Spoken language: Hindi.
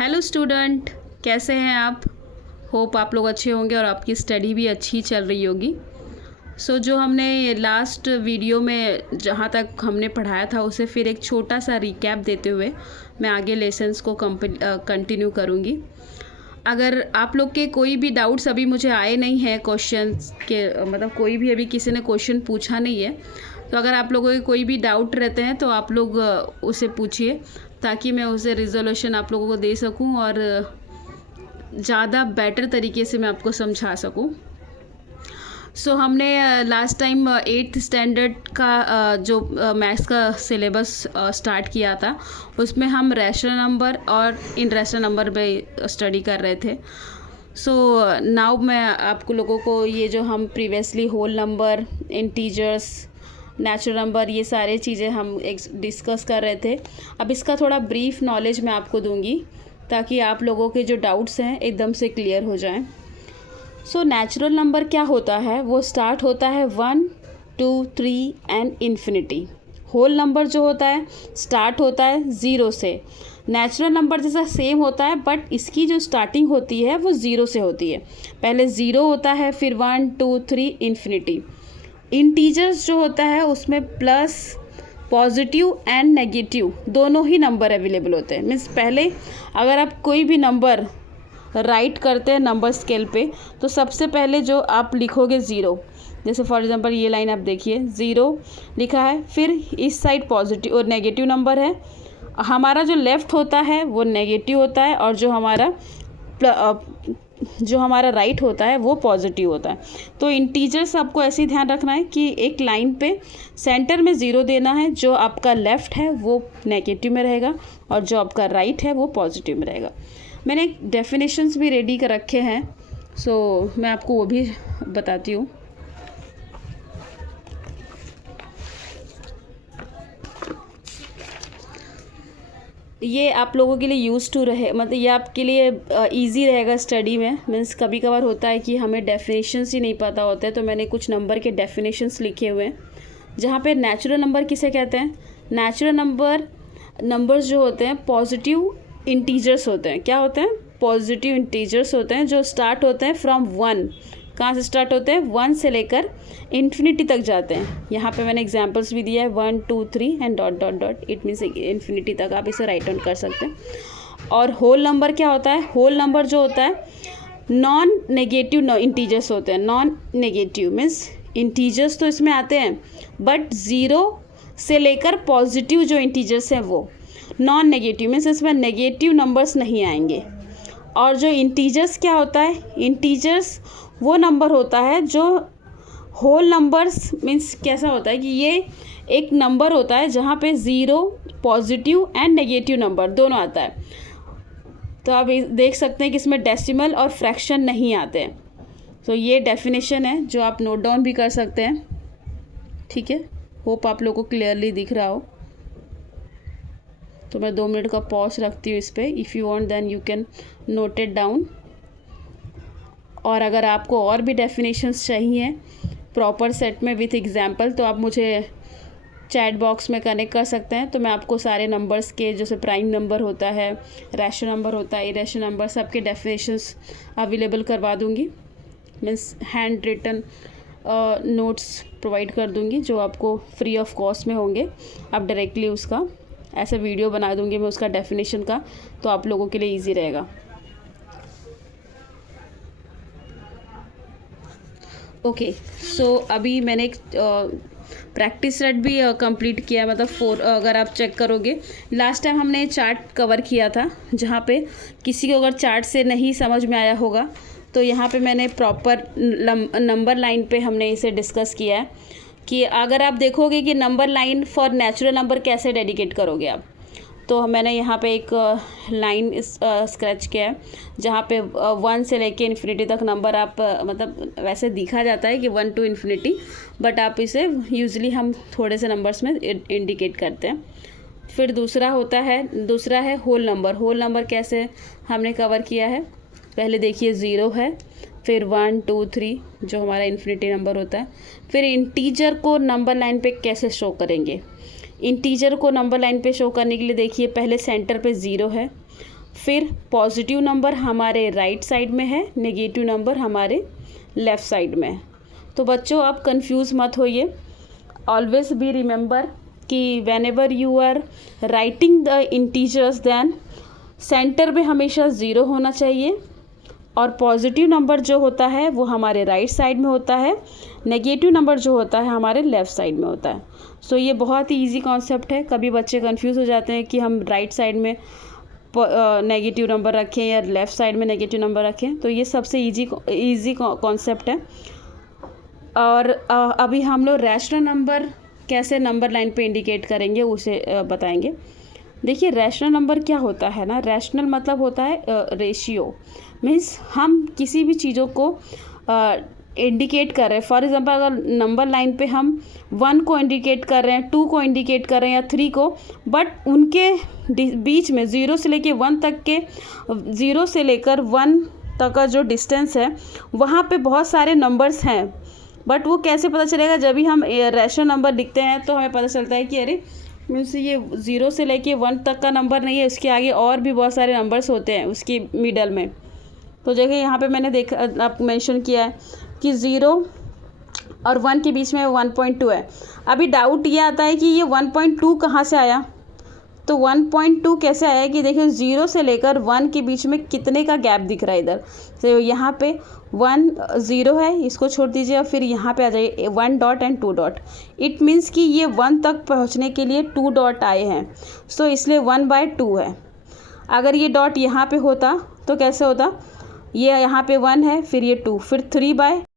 हेलो स्टूडेंट, कैसे हैं आप? होप आप लोग अच्छे होंगे और आपकी स्टडी भी अच्छी चल रही होगी। जो हमने लास्ट वीडियो में जहाँ तक हमने पढ़ाया था उसे फिर एक छोटा सा रिकैप देते हुए मैं आगे लेसन्स को कंटिन्यू करूँगी। अगर आप लोग के कोई भी डाउट्स अभी मुझे आए नहीं हैं क्वेश्चंस के, मतलब कोई भी अभी किसी ने क्वेश्चन पूछा नहीं है, तो अगर आप लोगों के कोई भी डाउट रहते हैं तो आप लोग उसे पूछिए ताकि मैं उसे रिजोल्यूशन आप लोगों को दे सकूं और ज़्यादा बेटर तरीके से मैं आपको समझा सकूं। हमने लास्ट टाइम 8th स्टैंडर्ड का जो मैथ्स का सिलेबस स्टार्ट किया था उसमें हम रैशनल नंबर और इन रैशनल नंबर पे स्टडी कर रहे थे। नाउ मैं आपको लोगों को ये जो हम previously whole number, integers, natural number, ये सारे चीज़ें हम डिस्कस कर रहे थे। अब इसका थोड़ा ब्रीफ नॉलेज मैं आपको दूंगी ताकि आप लोगों के जो डाउट्स हैं एकदम से क्लियर हो जाएं। नेचुरल नंबर क्या होता है? वो स्टार्ट होता है 1, 2, 3 एंड इन्फिनिटी। होल नंबर जो होता है स्टार्ट होता है 0 से। नेचुरल नंबर जैसा सेम होता है बट इसकी जो स्टार्टिंग होती है वो 0 से होती है। पहले 0 होता है, फिर 1, 2, 3 इन्फिनिटी। इंटीजर्स जो होता है उसमें प्लस, पॉजिटिव एंड नेगेटिव दोनों ही नंबर अवेलेबल होते हैं। मीन्स पहले अगर आप कोई भी नंबर राइट करते हैं नंबर स्केल पे तो सबसे पहले जो आप लिखोगे 0। जैसे फॉर एग्जांपल ये लाइन आप देखिए, 0 लिखा है, फिर इस साइड पॉजिटिव और नेगेटिव नंबर है। हमारा जो लेफ़्ट होता है वो नेगेटिव होता है और जो हमारा राइट होता है वो पॉजिटिव होता है। तो इंटीजर्स आपको ऐसे ही ध्यान रखना है कि एक लाइन पे सेंटर में 0 देना है, जो आपका लेफ़्ट है वो नेगेटिव में रहेगा और जो आपका राइट है वो पॉजिटिव में रहेगा। मैंने डेफिनेशंस भी रेडी कर रखे हैं, मैं आपको वो भी बताती हूँ। ये आप लोगों के लिए यूज़ टू रहे, मतलब ये आपके लिए इजी रहेगा स्टडी में। मीन्स कभी कभार होता है कि हमें डेफिनेशंस ही नहीं पता होते हैं, तो मैंने कुछ नंबर के डेफिनेशंस लिखे हुए हैं। जहाँ पे नेचुरल नंबर किसे कहते हैं? नेचुरल नंबर्स जो होते हैं पॉजिटिव इंटीजर्स होते हैं। क्या होते हैं? पॉजिटिव इंटीजर्स होते हैं जो स्टार्ट होते हैं फ्रॉम 1। कहाँ से स्टार्ट होते हैं? 1 से लेकर इन्फिनिटी तक जाते हैं। यहाँ पे मैंने एग्जांपल्स भी दिया है, 1, 2, 3 and dot dot dot, it means infinity तक आप इसे राइट डाउन कर सकते हैं। और होल नंबर क्या होता है? होल नंबर जो होता है नॉन नेगेटिव इंटीजर्स होते हैं। नॉन नेगेटिव मीन्स इंटीजर्स तो इसमें आते हैं बट 0 से लेकर पॉजिटिव जो इंटीजर्स हैं वो नॉन नेगेटिव मीन्स इसमें नेगेटिव नंबर्स नहीं आएंगे। और जो इंटीजर्स क्या होता है? इंटीजर्स वो नंबर होता है जो होल नंबर्स मीन्स कैसा होता है कि ये एक नंबर होता है जहाँ पे 0, पॉजिटिव एंड नेगेटिव नंबर दोनों आता है। तो आप देख सकते हैं कि इसमें डेसिमल और फ्रैक्शन नहीं आते हैं। ये डेफिनेशन है जो आप नोट डाउन भी कर सकते हैं। ठीक है, होप आप लोगों को क्लियरली दिख रहा हो। तो मैं 2 मिनट का पॉज रखती हूँ इस पर। If you want then you can note it down. और अगर आपको और भी डेफिनेशंस चाहिए प्रॉपर सेट में विथ एग्जांपल तो आप मुझे चैट बॉक्स में कनेक्ट कर सकते हैं। तो मैं आपको सारे नंबर्स के, जैसे प्राइम नंबर होता है, रैशनल नंबर होता है, इरेशनल नंबर, सबके डेफिनेशंस अवेलेबल करवा दूँगी। Means hand written notes provide कर दूँगी जो आपको फ्री ऑफ कॉस्ट में होंगे। आप डायरेक्टली उसका ऐसा वीडियो बना दूँगी मैं उसका डेफिनेशन का, तो आप लोगों के लिए ईजी रहेगा। ओके, अभी मैंने एक प्रैक्टिस सेट भी कंप्लीट किया, मतलब 4। अगर आप चेक करोगे लास्ट टाइम हमने चार्ट कवर किया था, जहाँ पे किसी को अगर चार्ट से नहीं समझ में आया होगा तो यहाँ पे मैंने प्रॉपर नंबर लाइन पे हमने इसे डिस्कस किया है कि अगर आप देखोगे कि number line for natural number कैसे डेडिकेट करोगे आप, तो मैंने यहाँ पे एक लाइन स्केच किया है जहाँ पे 1 से लेके इन्फिनिटी तक नंबर आप मतलब वैसे दिखा जाता है कि 1 to इन्फिनिटी, बट आप इसे यूजली हम थोड़े से नंबर्स में इंडिकेट करते हैं। फिर दूसरा है होल नंबर। होल नंबर कैसे हमने कवर किया है? पहले देखिए 0 है, फिर 1, 2, 3 जो हमारा इन्फिनिटी नंबर होता है। फिर इंटीजर को नंबर लाइन पे कैसे शो करेंगे? इंटीजर को नंबर लाइन पे शो करने के लिए देखिए पहले सेंटर पे 0 है, फिर पॉजिटिव नंबर हमारे राइट साइड में है, नेगेटिव नंबर हमारे लेफ़्ट साइड में है। तो बच्चों आप कंफ्यूज मत होइए, ऑलवेज बी रिमेंबर कि whenever you are writing the integers then centre में हमेशा ज़ीरो होना चाहिए और पॉजिटिव नंबर जो होता है वो हमारे राइट साइड में होता है, नेगेटिव नंबर जो होता है हमारे लेफ़्ट साइड में होता है। सो ये बहुत ही इजी कॉन्सेप्ट है। कभी बच्चे कंफ्यूज हो जाते हैं कि हम राइट साइड में नेगेटिव नंबर रखें या लेफ़्ट साइड में नेगेटिव नंबर रखें, तो ये सबसे इजी कॉन्सेप्ट है। और अभी हम लोग रैशनल नंबर कैसे नंबर लाइन पे इंडिकेट करेंगे उसे बताएंगे। देखिए रैशनल नंबर क्या होता है ना, रैशनल मतलब होता है रेशियो, मीन्स हम किसी भी चीज़ों को इंडिकेट कर रहे हैं। फॉर एग्जांपल अगर नंबर लाइन पे हम 1 को इंडिकेट कर रहे हैं, 2 को इंडिकेट कर रहे हैं या 3 को, बट उनके बीच में 0 से लेकर 1 तक के 0 से लेकर 1 तक का जो डिस्टेंस है वहाँ पे बहुत सारे नंबर्स हैं, बट वो कैसे पता चलेगा? जब भी हम रैशनल नंबर लिखते हैं तो हमें पता चलता है कि अरे मीन्स ये 0 से लेके 1 तक का नंबर नहीं है, उसके आगे और भी बहुत सारे नंबर्स होते हैं उसकी मिडल में। तो जगह यहाँ पे मैंने देखा आप मेंशन किया है कि 0 और 1 के बीच में 1.2 है। अभी डाउट ये आता है कि ये 1.2 कहाँ से आया? तो 1.2 कैसे आया कि देखिए 0 से लेकर 1 के बीच में कितने का गैप दिख रहा है इधर। तो यहाँ पे 1 0 है, इसको छोड़ दीजिए और फिर यहाँ पे आ जाइए 1 dot and 2 dot. It means कि ये 1 तक पहुँचने के लिए 2 डॉट आए हैं, सो इसलिए 1/2 है। अगर ये डॉट यहाँ पे होता तो कैसे होता? ये यहाँ पे 1 है, फिर ये 2, फिर 3/2